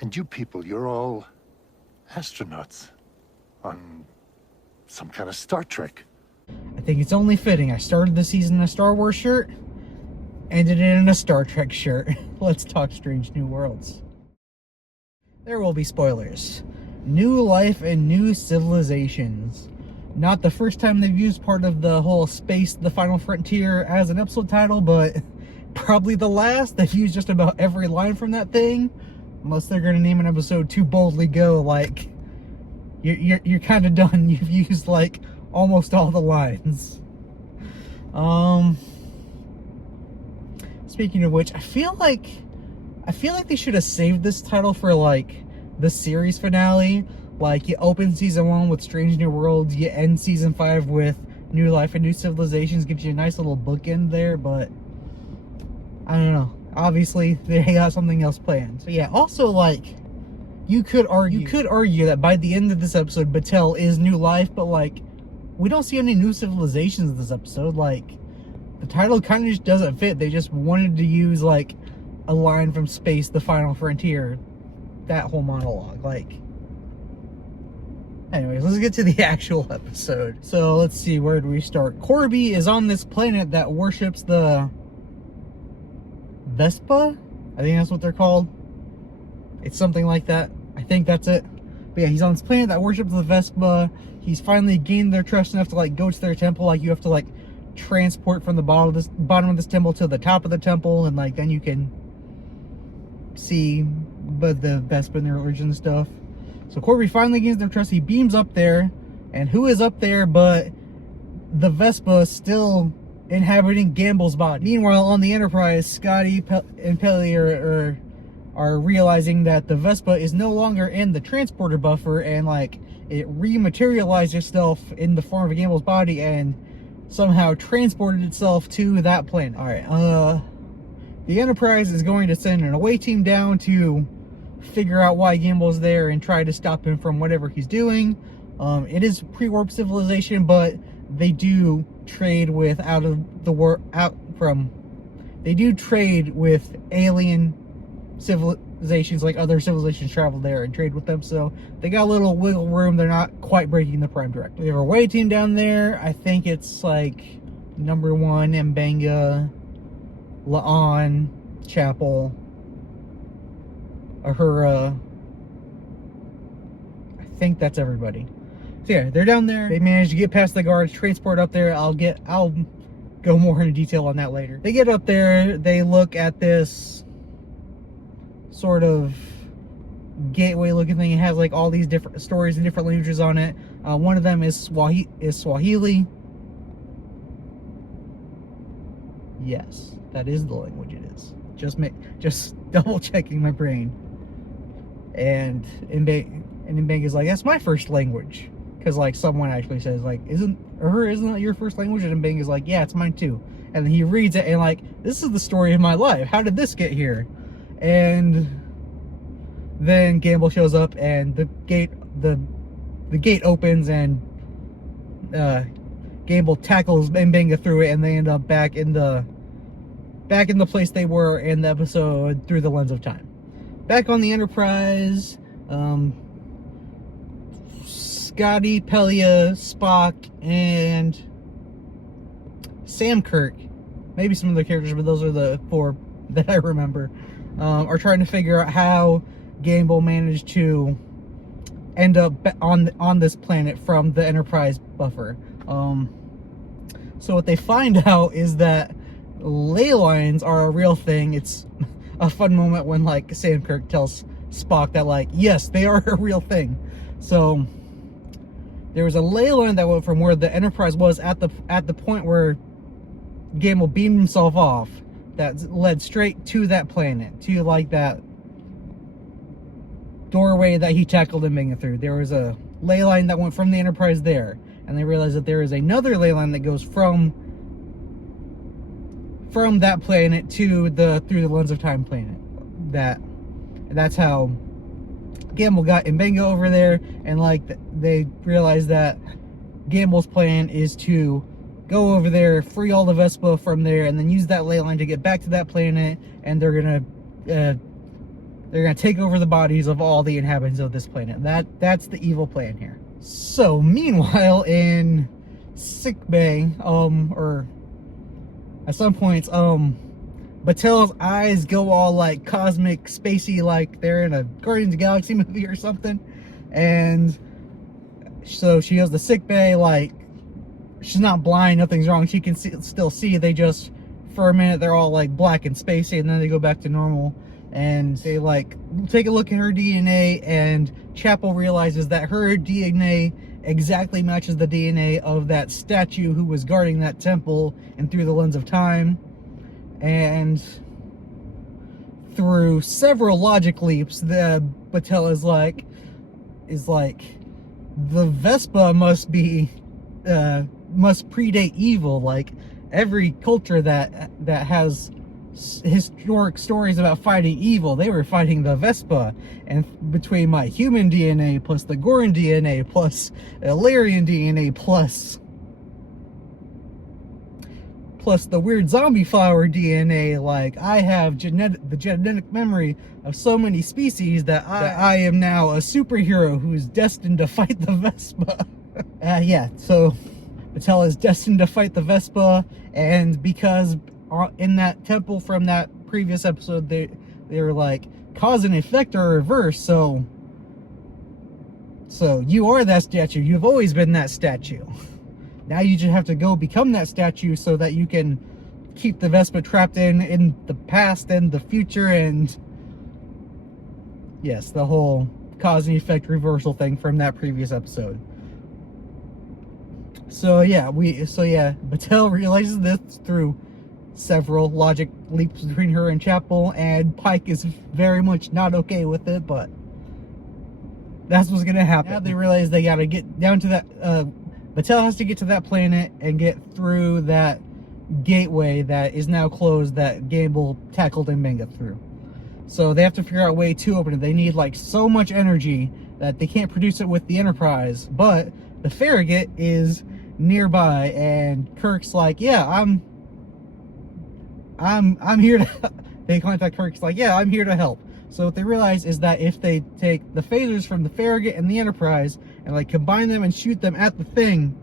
And you people, you're all astronauts on some kind of Star Trek. I think it's only fitting. I started the season in a Star Wars shirt, ended it in a Star Trek shirt. Let's talk Strange New Worlds. There will be spoilers. New life and new civilizations. Not the first time they've used part of the whole space, the final frontier, as an episode title, but probably the last. They've used just about every line from that thing. Unless they're going to name an episode Too Boldly Go, like, you're kind of done. You've used, like, almost all the lines. Speaking of which, I feel like they should have saved this title for, like, the series finale. Like, you open season 1 with Strange New Worlds, you end season 5 with New Life and New Civilizations. Gives you a nice little bookend there, but I don't know. Obviously, they got something else planned. So yeah, also, like, you could argue that by the end of this episode, Batel is New Life, but, like, we don't see any new civilizations in this episode. Like, the title kind of just doesn't fit. They just wanted to use, like, a line from Space, the Final Frontier. That whole monologue, like... Anyways, let's get to the actual episode. So, let's see, where do we start? Corby is on this planet that worships the... Vespa? I think that's what they're called. It's something like that. I think that's it. But yeah, he's on this planet that worships the Vespa. He's finally gained their trust enough to, like, go to their temple. Like, you have to, like, transport from the bottom of this temple to the top of the temple, and, like, then you can see the Vespa and their origin stuff. So Corby finally gains their trust. He beams up there, and who is up there but the Vespa still inhabiting Gamble's body. Meanwhile, on the Enterprise, Scotty and Peli are realizing that the Vespa is no longer in the transporter buffer, and, like, it rematerialized itself in the form of Gamble's body and somehow transported itself to that planet. Alright, the Enterprise is going to send an away team down to figure out why Gamble's there and try to stop him from whatever he's doing. It is pre-warp civilization, but they do trade with they do trade with alien civilizations, like other civilizations travel there and trade with them, so they got a little wiggle room. They're not quite breaking the Prime Directive. We have our away team down there. I think it's like number 1, M'Benga, La'an, Chapel, Uhura. I think that's everybody. So yeah, they're down there. They managed to get past the guards, transport up there. I'll go more into detail on that later. They get up there, they look at this sort of gateway looking thing. It has, like, all these different stories and different languages on it. One of them is Swahili. Yes, that is the language it is. Just double checking my brain. And M'Benga's like, that's my first language. Because, like, someone actually says, like, isn't that your first language? And M'Benga's like, yeah, it's mine too. And then he reads it and, like, this is the story of my life. How did this get here? And then Gamble shows up, and the gate opens, and Gamble tackles M'Benga through it, and they end up back in the place they were in the episode Through the Lens of Time. Back on the Enterprise, Scotty, Pelia, Spock, and Sam Kirk, maybe some other characters, but those are the 4 that I remember, are trying to figure out how Gamble managed to end up on this planet from the Enterprise buffer. So what they find out is that ley lines are a real thing. It's a fun moment when, like, Sam Kirk tells Spock that, like, yes, they are a real thing. So there was a ley line that went from where the Enterprise was at the point where Gamble beamed himself off, that led straight to that planet, to, like, that doorway that he tackled M'Benga through. There was a ley line that went from the Enterprise there, and they realized that there is another ley line that goes from that planet to the Through the Lens of Time planet. That's how Gamble got M'Benga over there, and, like, they realized that Gamble's plan is to go over there, free all the Vespa from there, and then use that ley line to get back to that planet, and they're gonna They're gonna take over the bodies of all the inhabitants of this planet. That's the evil plan here. So meanwhile, in sickbay, or at some points, Batel's eyes go all like cosmic, spacey, like they're in a Guardians of the Galaxy movie or something. And so she goes to sickbay, like she's not blind, nothing's wrong. She can still see. They just, for a minute, they're all like black and spacey, and then they go back to normal. And they like take a look at her DNA, and Chapel realizes that her DNA exactly matches the DNA of that statue who was guarding that temple and Through the Lens of Time. And through several logic leaps, the Batel is like the Vespa must predate evil. Like every culture that has historic stories about fighting evil, they were fighting the Vespa. And between my human DNA plus the Goran DNA plus Illyrian DNA plus the weird zombie flower DNA, like I have the genetic memory of so many species that I am now a superhero who's destined to fight the Vespa. Yeah, so Batel is destined to fight the Vespa, and because in that temple from that previous episode, they were like, cause and effect are reversed, so you are that statue. You've always been that statue. Now you just have to go become that statue so that you can keep the Vespa trapped in the past and the future, and yes, the whole cause and effect reversal thing from that previous episode. So yeah, Batel realizes this through several logic leaps between her and Chapel, and Pike is very much not okay with it, but that's what's gonna happen. Now they realize they gotta get down to that, Batel has to get to that planet and get through that gateway that is now closed that Gamble tackled Mbenga through. So they have to figure out a way to open it. They need like so much energy that they can't produce it with the Enterprise, but the Farragut is nearby, and Kirk's like, yeah, I'm here to they contact Kirk's like, yeah, I'm here to help. So what they realize is that if they take the phasers from the Farragut and the Enterprise and like combine them and shoot them at the thing,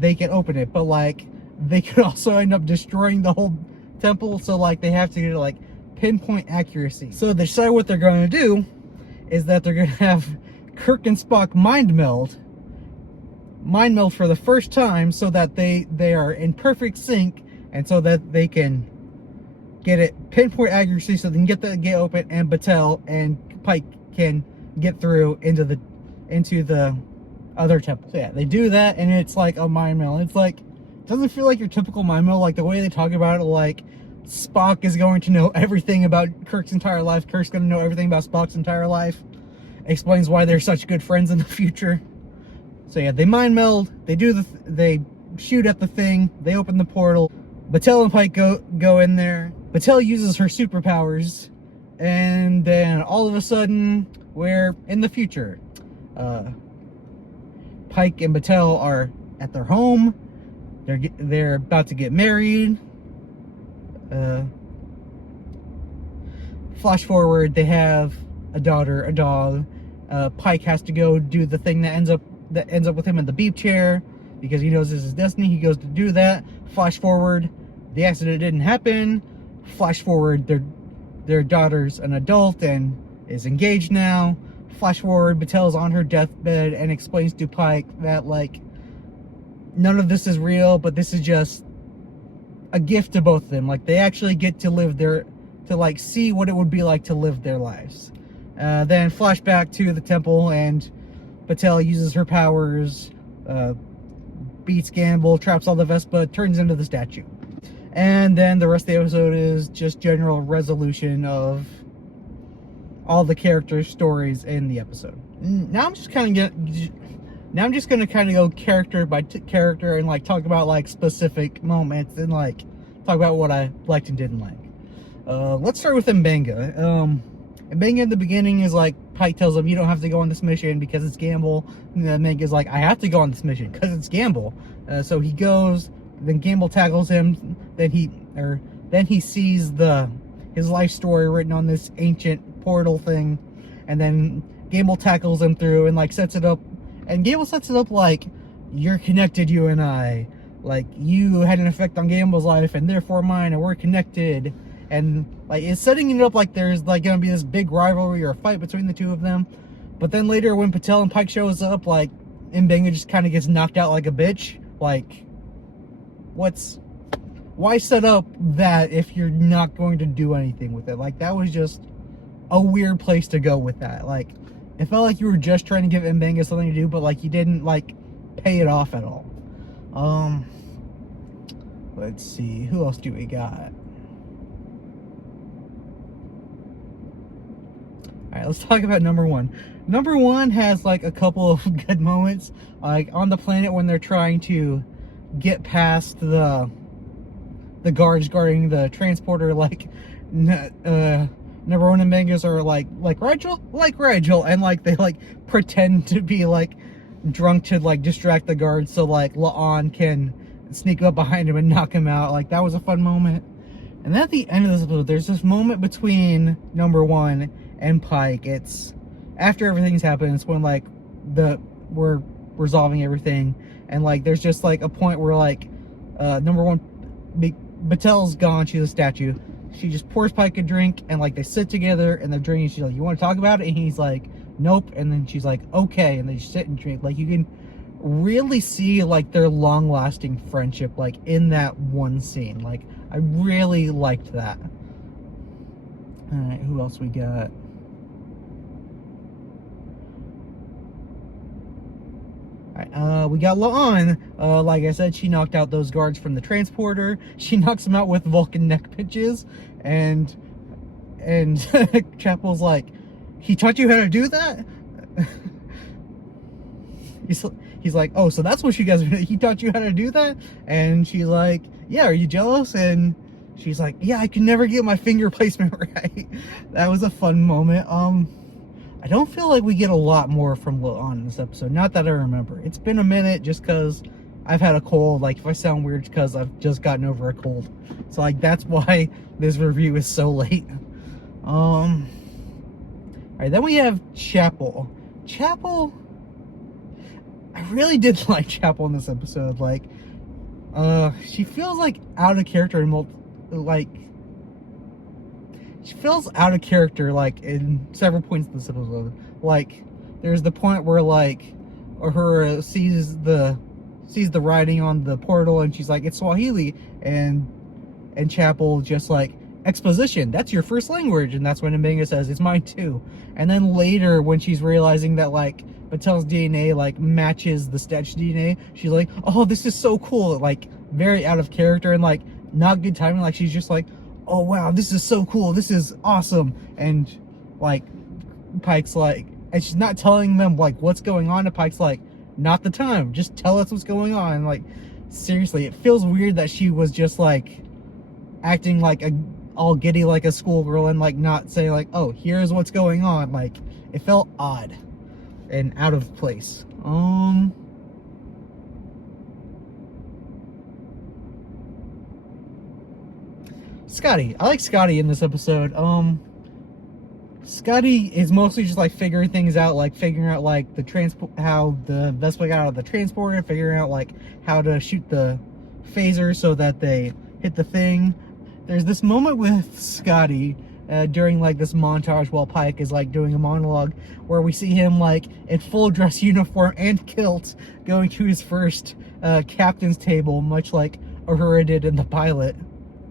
they can open it. But like they could also end up destroying the whole temple, so like they have to get like pinpoint accuracy. So they decide what they're going to do is that they're going to have Kirk and Spock mind meld for the first time, so that they are in perfect sync, and so that they can get it pinpoint accuracy, so they can get the gate open, and Batel and Pike can get through into the other temple. So yeah, they do that, and it's like a mind meld. It's like, it doesn't feel like your typical mind meld, like the way they talk about it, like Spock is going to know everything about Kirk's entire life, Kirk's going to know everything about Spock's entire life. Explains why they're such good friends in the future. So yeah, they mind meld, they shoot at the thing, they open the portal, Batel and Pike go in there. Batel uses her superpowers, and then all of a sudden, we're in the future. Pike and Batel are at their home. They're about to get married. Flash forward, they have a daughter, a dog. Pike has to go do the thing that ends up with him in the beep chair because he knows this is his destiny. He goes to do that. Flash forward, the accident didn't happen. Flash forward, their daughter's an adult and is engaged now. Flash forward, Batel's on her deathbed and explains to Pike that like none of this is real, but this is just a gift to both of them. Like they actually get to live to like see what it would be like to live their lives. Then flashback to the temple, and Batel uses her powers, beats Gamble, traps all the Vespa, turns into the statue. And then the rest of the episode is just general resolution of all the character stories in the episode. Now I'm just kind of gonna go character by character and like talk about like specific moments and like talk about what I liked and didn't like. Let's start with Mbenga. Mbenga in the beginning is like, Pike tells him, you don't have to go on this mission because it's Gamble. And then Mbenga's like, I have to go on this mission because it's Gamble. So he goes, then Gamble tackles him, then he sees his life story written on this ancient portal thing, and then Gable tackles him through and like sets it up, and Gable sets it up like, you're connected, you and I, like you had an effect on Gamble's life and therefore mine, and we're connected, and like it's setting it up like there's like gonna be this big rivalry or a fight between the two of them. But then later when Patel and Pike shows up, like Mbenga just kind of gets knocked out like a bitch. Like, why set up that if you're not going to do anything with it? Like, that was just a weird place to go with that. Like, it felt like you were just trying to give Mbenga something to do, but like you didn't like pay it off at all. Let's see, who else do we got? Alright, let's talk about number one. Number one has like a couple of good moments, like on the planet when they're trying to get past the guards guarding the transporter. Like number one and Mbenga's are like Rigel, and like they like pretend to be like drunk to like distract the guards so like La'an can sneak up behind him and knock him out. Like, that was a fun moment. And then at the end of this episode, there's this moment between number one and Pike. It's after everything's happened. It's when like we're resolving everything, and like there's just like a point where like number one, Batel's gone. She's a statue. She just pours Pike a drink, and like they sit together and they're drinking. She's like, "You want to talk about it?" And he's like, "Nope." And then she's like, "Okay." And they sit and drink. Like, you can really see like their long-lasting friendship like in that one scene. Like, I really liked that. All right, who else we got? We got La'an. Like I said, she knocked out those guards from the transporter. She knocks them out with Vulcan neck pinches, and Chapel's like, "He taught you how to do that?" He's like, "Oh, so that's what you guys, he taught you how to do that?" And she's like, "Yeah, are you jealous?" And she's like, "Yeah, I can never get my finger placement right." That was a fun moment. I don't feel like we get a lot more from La'an in this episode. Not that I remember. It's been a minute just because I've had a cold. Like, if I sound weird, it's because I've just gotten over a cold. So, like, that's why this review is so late. Alright, then we have Chapel. Chapel, I really did like Chapel in this episode. Like, she feels like out of character she feels out of character, like, in several points in this episode. Like, there's the point where, like, her sees the writing on the portal, and she's like, "It's Swahili," and Chapel just like, "Exposition, that's your first language," and that's when Mbenga says, "It's mine too." And then later, when she's realizing that, like, Patel's DNA, like, matches the statue DNA, she's like, "Oh, this is so cool." Like, very out of character, and, like, not good timing. Like, she's just like, "Oh wow, this is so cool, this is awesome." And like Pike's like, and she's not telling them like what's going on, and Pike's like, "Not the time, just tell us what's going on." And like, seriously, it feels weird that she was just like acting like all giddy like a schoolgirl and like not say like, "Oh, here's what's going on." Like, it felt odd and out of place. Scotty. I like Scotty in this episode. Scotty is mostly just like figuring things out, like figuring out like how the Vespa got out of the transporter, figuring out like how to shoot the phaser so that they hit the thing. There's this moment with Scotty during like this montage while Pike is like doing a monologue where we see him like in full dress uniform and kilt going to his first captain's table, much like Uhura did in the pilot.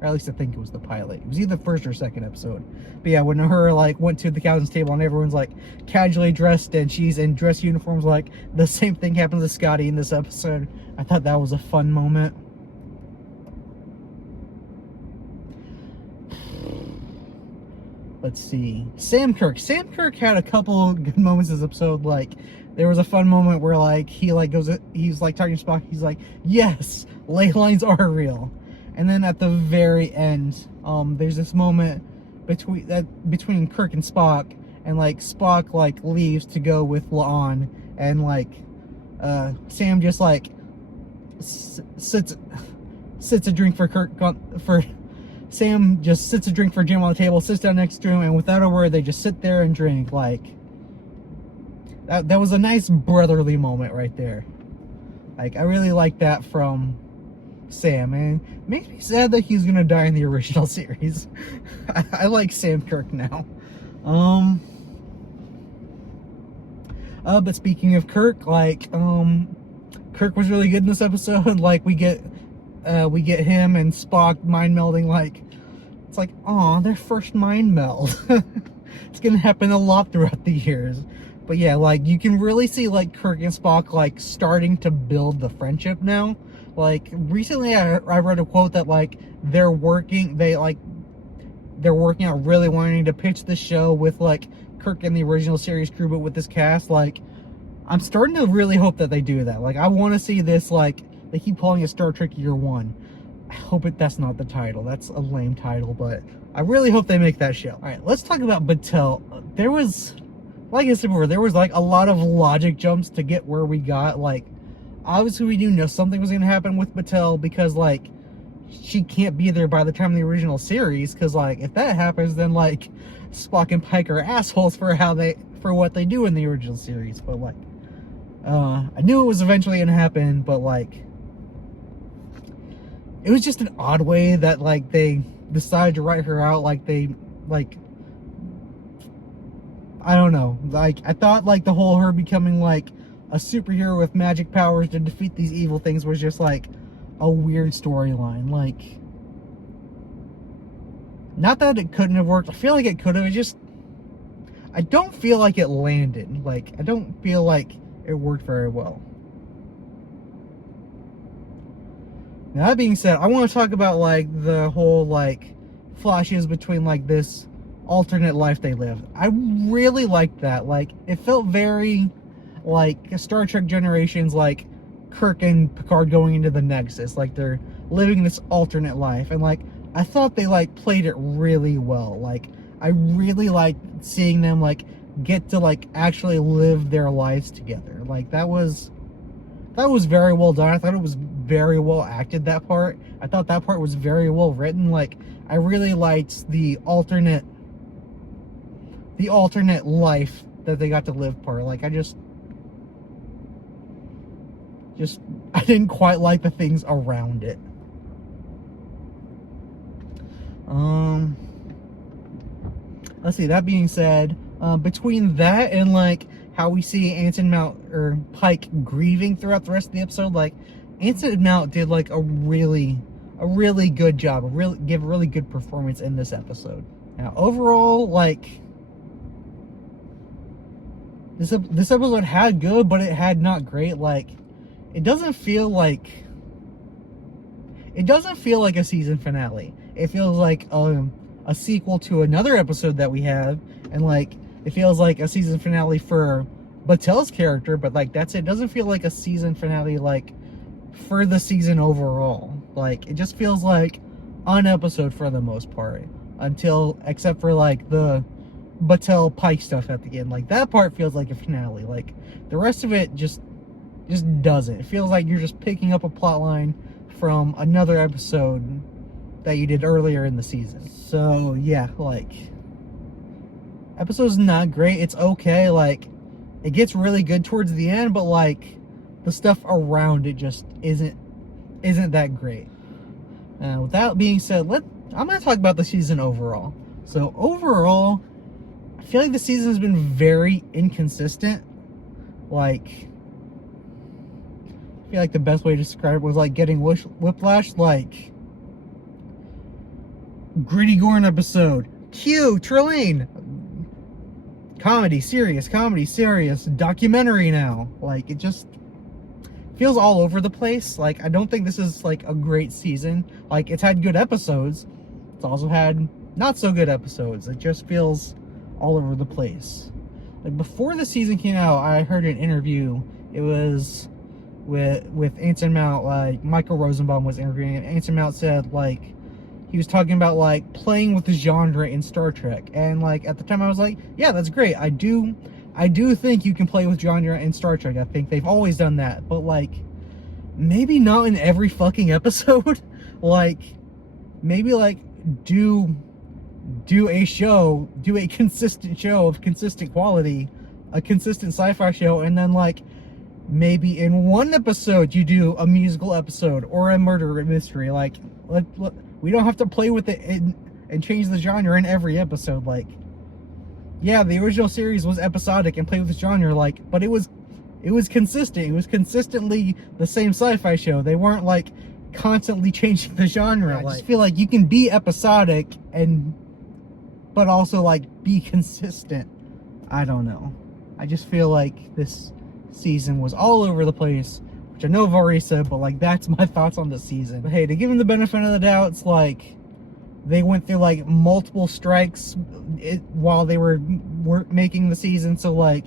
Or at least I think it was the pilot. It was either the first or second episode. But yeah, when Uhura like went to the captain's table and everyone's like casually dressed and she's in dress uniforms, like the same thing happens to Scotty in this episode. I thought that was a fun moment. Let's see. Sam Kirk. Sam Kirk had a couple good moments this episode. Like, there was a fun moment where like he's like talking to Spock. He's like, "Yes, ley lines are real." And then at the very end, there's this moment between Kirk and Spock, and like Spock like leaves to go with La'an, and like Sam just like sits a drink for Kirk Sam just sits a drink for Jim on the table, sits down next to him, and without a word, they just sit there and drink. Like, that was a nice brotherly moment right there. Like, I really like that from Sam, and it makes me sad that he's gonna die in the original series. I like Sam Kirk now. But speaking of Kirk, like, Kirk was really good in this episode. Like, we get him and Spock mind melding. Like, it's like, aw, their first mind meld. It's gonna happen a lot throughout the years. But yeah, like, you can really see, like, Kirk and Spock, like, starting to build the friendship now. Like, recently I read a quote that, like, they're working out really wanting to pitch the show with, like, Kirk and the original series crew, but with this cast. Like, I'm starting to really hope that they do that. Like, I want to see this, like, they keep calling it Star Trek Year One. I hope that's not the title. That's a lame title, but I really hope they make that show. Alright, let's talk about Batel. There was, like I said before, there was, like, a lot of logic jumps to get where we got. Like, obviously we do know something was going to happen with Batel because, like, she can't be there by the time of the original series, because, like, if that happens, then, like, Spock and Pike are assholes for what they do in the original series. But, like, I knew it was eventually going to happen, but, like, it was just an odd way that, like, they decided to write her out. Like, they, like, I don't know. Like, I thought, like, the whole her becoming, like, a superhero with magic powers to defeat these evil things was just, like, a weird storyline. Like, not that it couldn't have worked. I feel like it could have. It just, I don't feel like it landed. Like, I don't feel like it worked very well. Now, that being said, I want to talk about, like, the whole, like, flashes between, like, this alternate life they lived. I really liked that. Like, it felt very, like, Star Trek Generations, like, Kirk and Picard going into the Nexus. Like, they're living this alternate life. And, like, I thought they, like, played it really well. Like, I really liked seeing them, like, get to, like, actually live their lives together. Like, that was very well done. I thought it was very well acted, that part. I thought that part was very well written. Like, I really liked the alternate life that they got to live part. Like, I didn't quite like the things around it. Let's see, that being said, between that and, like, how we see Anson Mount or Pike grieving throughout the rest of the episode, like, Anson Mount did, like, a really good job, give a really good performance in this episode. Now, overall, like, this episode had good, but it had not great. Like, it doesn't feel like a season finale. It feels like a sequel to another episode that we have, and, like, it feels like a season finale for Batel's character, but, like, that's it. It doesn't feel like a season finale, like, for the season overall. Like, it just feels like an episode for the most part, except for, like, the Batel Pike stuff at the end. Like, that part feels like a finale. Like, the rest of it just doesn't. It feels like you're just picking up a plot line from another episode that you did earlier in the season. So, yeah, like, episode's not great. It's okay. Like, it gets really good towards the end, but, like, the stuff around it just isn't that great. With that being said, I'm going to talk about the season overall. So, overall, I feel like the season has been very inconsistent. Like, I feel like the best way to describe it was like getting whiplash. Like, Gritty Gorn episode, Q, Trelane, comedy, serious, documentary now. Like, it just feels all over the place. Like, I don't think this is, like, a great season. Like, it's had good episodes. It's also had not so good episodes. It just feels all over the place. Like, before the season came out, I heard an interview. It was with Anson Mount. Like, Michael Rosenbaum was interviewing, and Anson Mount said, like, he was talking about, like, playing with the genre in Star Trek. And, like, at the time I was like, yeah, that's great. I do think you can play with genre in Star Trek. I think they've always done that. But, like, maybe not in every fucking episode. Like, maybe, like, do a consistent show of consistent quality, a consistent sci-fi show, and then like maybe in one episode you do a musical episode or a murder mystery. Like, we don't have to play with it and change the genre in every episode. Like, yeah, the original series was episodic and played with the genre, like, but it was consistent. It was consistently the same sci-fi show. They weren't like constantly changing the genre. I just feel like you can be episodic but also like be consistent. I don't know. I just feel like this season was all over the place, which I know I've already said, but like that's my thoughts on the season. But hey, to give them the benefit of the doubt, it's like they went through like multiple strikes while they were making the season, so like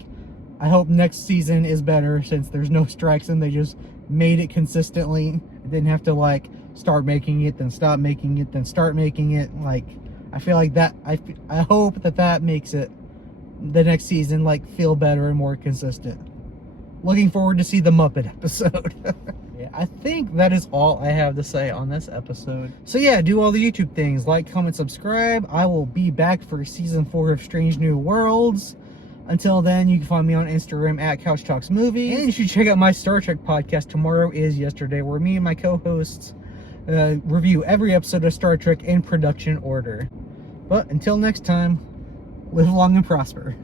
I hope next season is better since there's no strikes and they just made it consistently. Didn't have to like start making it, then stop making it, then start making it. Like, I feel like that, I hope that makes it, the next season, like, feel better and more consistent. Looking forward to see the Muppet episode. Yeah, I think that is all I have to say on this episode. So yeah, do all the YouTube things. Like, comment, subscribe. I will be back for season 4 of Strange New Worlds. Until then, you can find me on Instagram at Couch Talks Movies. And you should check out my Star Trek podcast, Tomorrow is Yesterday, where me and my co-hosts review every episode of Star Trek in production order. But until next time, live long and prosper.